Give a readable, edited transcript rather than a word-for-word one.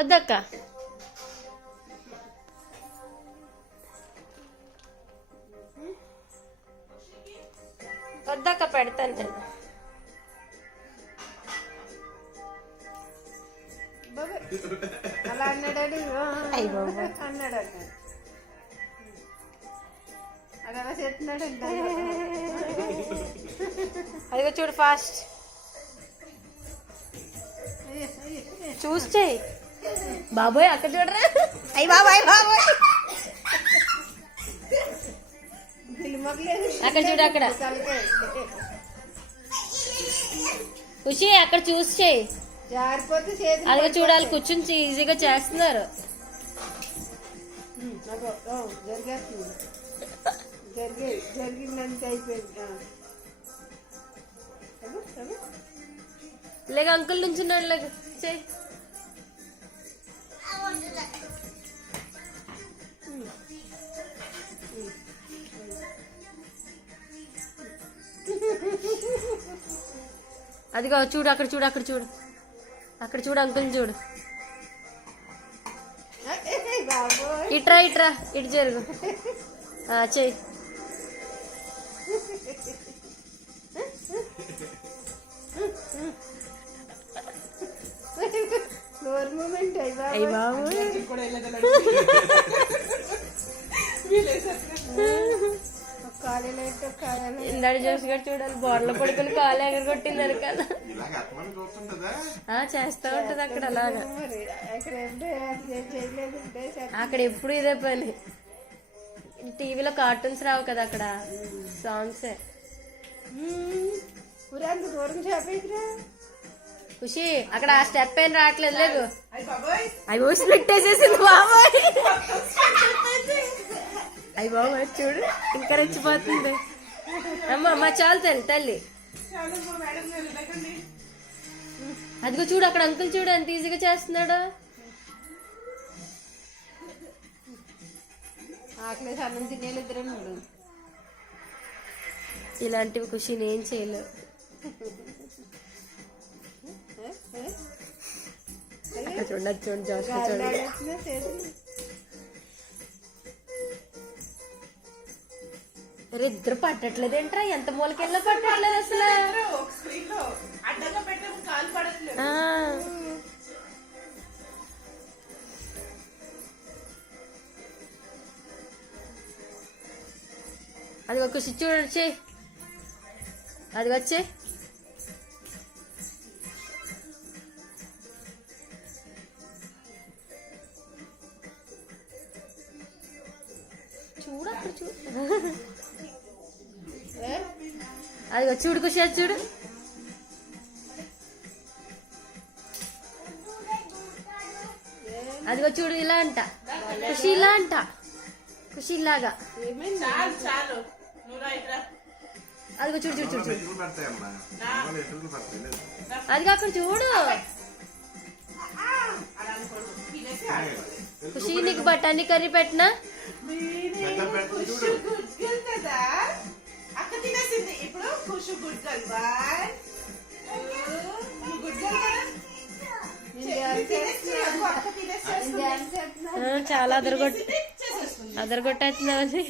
వద్దక్క. వద్దక్క, పెడతాను నేను. అలా అన్నాడు. అన్నాడు అది అలా చెప్తున్నాడు. అదిగో చూడు, ఫాస్ట్ చూస్తే. బాబోయ్ అక్కడ చూడరా. అయ్యి బాబాయ్ బాబోయ్, అక్కడ చూడు, అక్కడ ఖుషి అక్కడ చూస్తే. అదిగో చూడాలి, కూర్చుని ఈజీగా చేస్తున్నారు. జరిగిందంటే అయిపోయింది. లేక అంకుల్ నుంచున్నాడు. లేక చెయ్యి. అదిగో చూడు, అక్కడ చూడు, అక్కడ చూడు, అక్కడ చూడు, అంకుల్ చూడు. ఇట్రా ఇట్రా, ఇటు జరుగు. చెయ్యి. అయ్యి బాబు, ఇందాడు జోసి గారు చూడాలి, బోర్లో పడుకుని కాలు ఎగరగొట్టింది వెనకాల. చేస్తా ఉంటది అక్కడ అలాగా. అక్కడ ఎప్పుడు ఇదే పని. టీవీలో కార్టూన్స్ రావు కదా, అక్కడ సాంగ్సే. ఖుషి అక్కడ ఆ స్టెప్ ఏం రావట్లేదు. లేదు అవి వచ్చి పెట్టేసేసింది బాబాయ్. అయ్యి బాబాయ్ చూడు, ఇంకా రెచ్చిపోతుంది. అమ్మ చాలు తల్లి తల్లి. అదిగో చూడు, అక్కడ అంకుల్ చూడు ఎంత ఈజీగా చేస్తున్నాడు. ఇలాంటివి ఖుషి నేను చేయలేవు. అక్కడ చూడండి, చూడండి జోష్గా చూడండి. ఇద్దరు పట్టట్లేదు ఏంట్రా, ఎంత మూలకెళ్ళో పట్టట్లేదు అసలు. అది ఒక స్విచ్ చూడొచ్చే, అది వచ్చే. చూడు అక్కడ చూడు, అది చూడు ఖుషి, అది చూడు. అదిగో చూడు, ఇలా అంట ఖుషి, ఇలా అంట ఖుషి, ఇలాగా. అదిగో చూడు చూడు చూడు చూడు, అదిగో అక్కడ చూడు. ఖుషి నీకు బఠానీ కర్రీ పెట్టినా. చాలా అదరగొట్టేస్తున్నావు.